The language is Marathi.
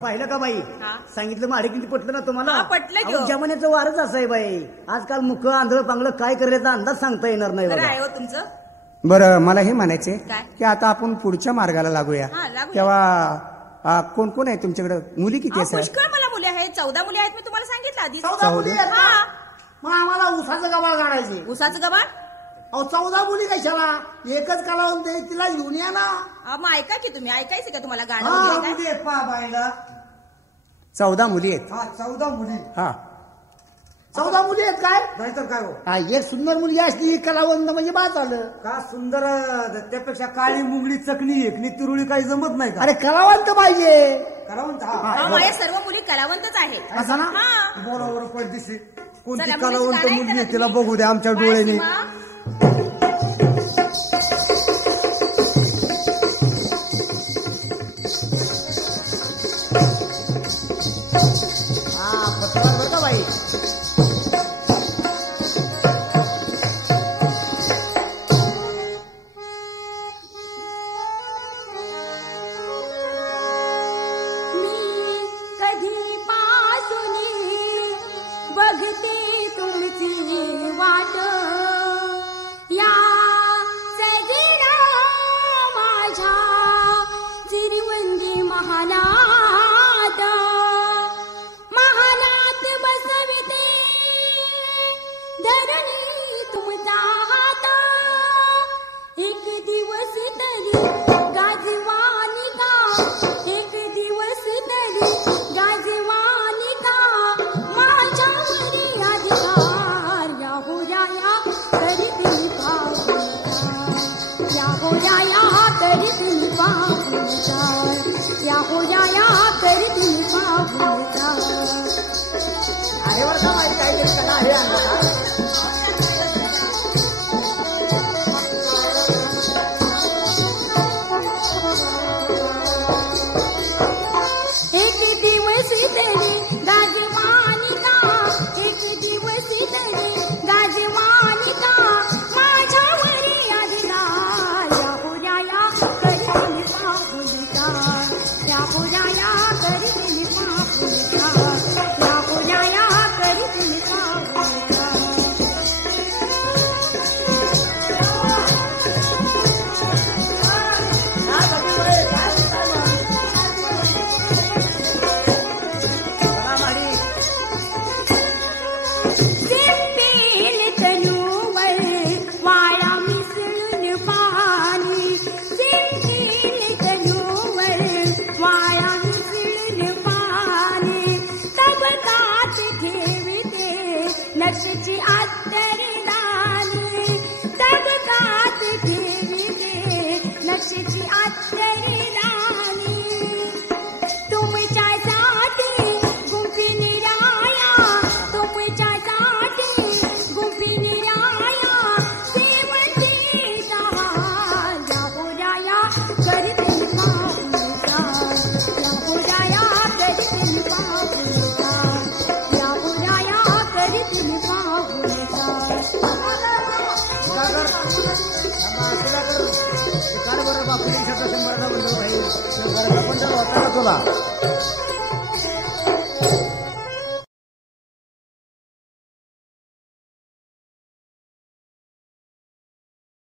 पाहिलं का बाई? सांगितलं माडी किती पटलं ना तुम्हाला? पटलं की जमान्याचं वारच असं आहे बाई. आजकाल मुख आंधळ पांगळ काय करायचा अंदाज सांगता येणार नाही बरं आहे हो तुमचं. बरं मला हे म्हणायचे काय? की आता आपण पुढच्या मार्गाला लागूया. लागूया. तेव्हा कोण कोण आहे तुमच्याकडे? मुली किती आहेत? पुष्कळ मला मुली आहेत, 14 मुली आहेत. मी तुम्हाला सांगितलं आधी. 14 मुली आहेत का? हा. मग आम्हाला उसाचं गबाळ काढायचे. उसाचं गबाळ? अहो 14 मुली कशाला? एकच कलावंत आहे, तिला घेऊन या ना. मग ऐका की तुम्ही, ऐकायचं का तुम्हाला गाणं हा, वगैरे काय? मुली आहेत पहा बाईला. 14 मुली आहेत. हा 14 मुली. हा 14 मुली आहेत काय? नाहीतर काय हो? हा, एक सुंदर मुलगी असली कलावंत म्हणजे बाद झालं. का सुंदर त्यापेक्षा काळी मुंगळी चकणी एकनी तिरुळी काही जमत नाही का? अरे कलावंत पाहिजे. कलावंत माझ्या सर्व मुली कलावंतच आहेत. असं ना? हा. बरोबर पडदिशी कोणती चला, मुलीचं कलावंत गाणं मुलगी ऐका आहे ना तिला तुम्ही. बघू द्या आमच्या काय डोळ्याने. सीमा? हा पटकन बरं का बाई. बघते तुमची वाट या सजिरा माझ्या चिरवंदी महालात महालात बसविते धरणी तुमचा हात एक दिवस तरी गाजवानी का एक दिवस तरी गाजवानी का माझ्यावरी अधिकार या होऱ्या करीतील पाहुणचार या होऱ्या करीतील पाहुणचार या होऱ्या करीतील पाहुणचार. आहे बरं का बाई, काहीतरी कला आहे अंगाला. एक दिवस तरी गाजवानी का एक दिवस तरी गाजवानी का माझ्यावरी अधिकार या होऱ्या करीतील पाहुणचार या होऱ्या करीतील पाहुणचार या होऱ्या करीतील पाहुणचार. सिंपील तनुवर वाळा मिसळून पाणी सिंपील तनुवर वाळा मिसळून पाणी तबकात ठेवते नक्षची आत्तरदानी तबकात ठेवते नक्षची आत्तरदानी तुमच्यासाठी गुंफीन राया तुमच्यासाठी गुंफीन राया सेवंतीचा हार या होऱ्या करतील पाहुणचार या होऱ्या करतील पाहुणचार या होऱ्या करतील पाहुणचार. काढ बरं बापू, 100 भाई. पण होता का तुला?